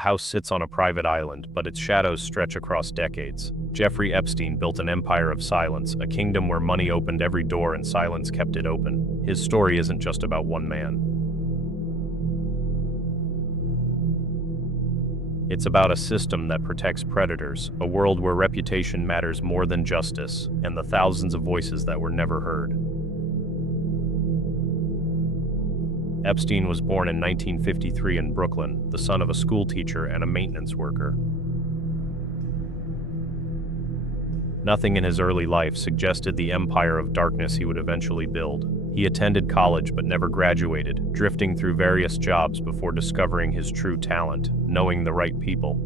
house sits on a private island, but its shadows stretch across decades. Jeffrey Epstein built an empire of silence, a kingdom where money opened every door and silence kept it open. His story isn't just about one man. It's about a system that protects predators, a world where reputation matters more than justice, and the thousands of voices that were never heard. Epstein was born in 1953 in Brooklyn, the son of a schoolteacher and a maintenance worker. Nothing in his early life suggested the empire of darkness he would eventually build. He attended college but never graduated, drifting through various jobs before discovering his true talent, knowing the right people.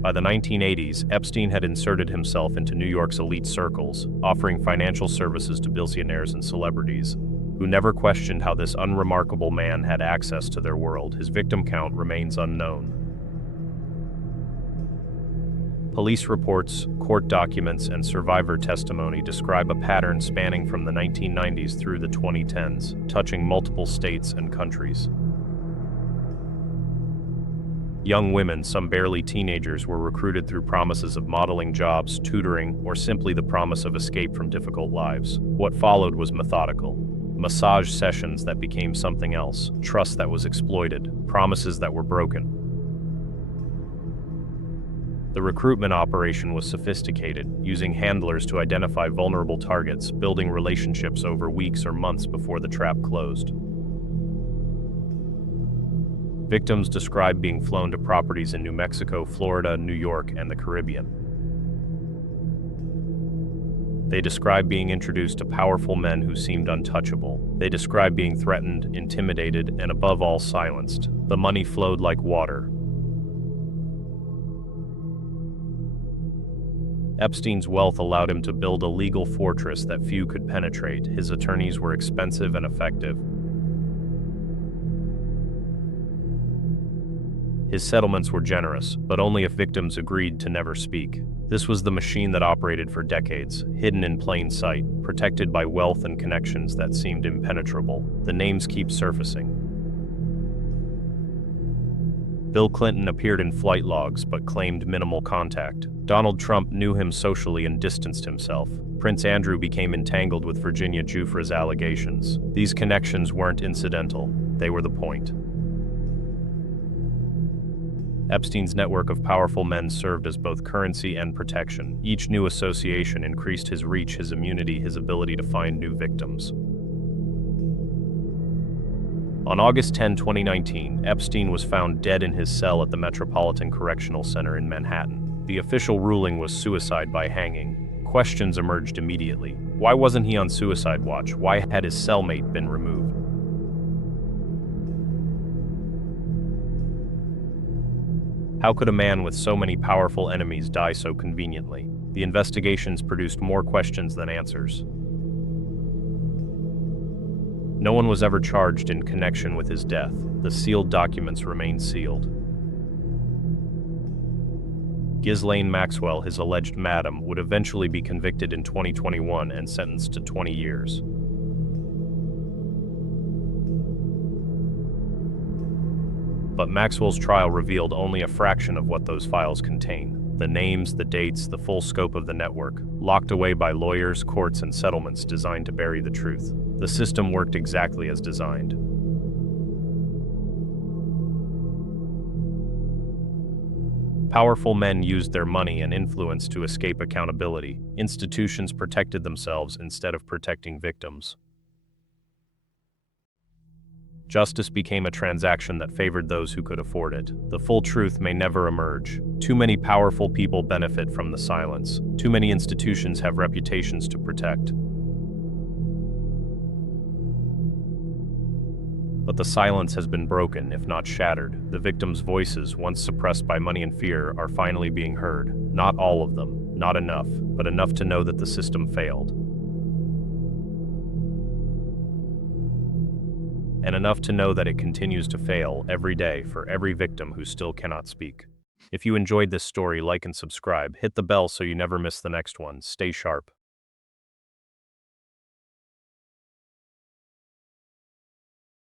By the 1980s, Epstein had inserted himself into New York's elite circles, offering financial services to billionaires and celebrities, who never questioned how this unremarkable man had access to their world. His victim count remains unknown. Police reports, court documents, and survivor testimony describe a pattern spanning from the 1990s through the 2010s, touching multiple states and countries. Young women, some barely teenagers, were recruited through promises of modeling jobs, tutoring, or simply the promise of escape from difficult lives. What followed was methodical. Massage sessions that became something else, trust that was exploited, promises that were broken. The recruitment operation was sophisticated, using handlers to identify vulnerable targets, building relationships over weeks or months before the trap closed. Victims described being flown to properties in New Mexico, Florida, New York, and the Caribbean. They described being introduced to powerful men who seemed untouchable. They described being threatened, intimidated, and above all silenced. The money flowed like water. Epstein's wealth allowed him to build a legal fortress that few could penetrate. His attorneys were expensive and effective. His settlements were generous, but only if victims agreed to never speak. This was the machine that operated for decades, hidden in plain sight, protected by wealth and connections that seemed impenetrable. The names keep surfacing. Bill Clinton appeared in flight logs but claimed minimal contact. Donald Trump knew him socially and distanced himself. Prince Andrew became entangled with Virginia Giuffre's allegations. These connections weren't incidental, they were the point. Epstein's network of powerful men served as both currency and protection. Each new association increased his reach, his immunity, his ability to find new victims. On August 10, 2019, Epstein was found dead in his cell at the Metropolitan Correctional Center in Manhattan. The official ruling was suicide by hanging. Questions emerged immediately. Why wasn't he on suicide watch? Why had his cellmate been removed? How could a man with so many powerful enemies die so conveniently? The investigations produced more questions than answers. No one was ever charged in connection with his death. The sealed documents remained sealed. Ghislaine Maxwell, his alleged madam, would eventually be convicted in 2021 and sentenced to 20 years. But Maxwell's trial revealed only a fraction of what those files contain. The names, the dates, the full scope of the network, locked away by lawyers, courts, and settlements designed to bury the truth. The system worked exactly as designed. Powerful men used their money and influence to escape accountability. Institutions protected themselves instead of protecting victims. Justice became a transaction that favored those who could afford it. The full truth may never emerge. Too many powerful people benefit from the silence. Too many institutions have reputations to protect. But the silence has been broken, if not shattered. The victims' voices, once suppressed by money and fear, are finally being heard. Not all of them, not enough, but enough to know that the system failed. And enough to know that it continues to fail every day for every victim who still cannot speak. If you enjoyed this story, like and subscribe. Hit the bell so you never miss the next one. Stay sharp.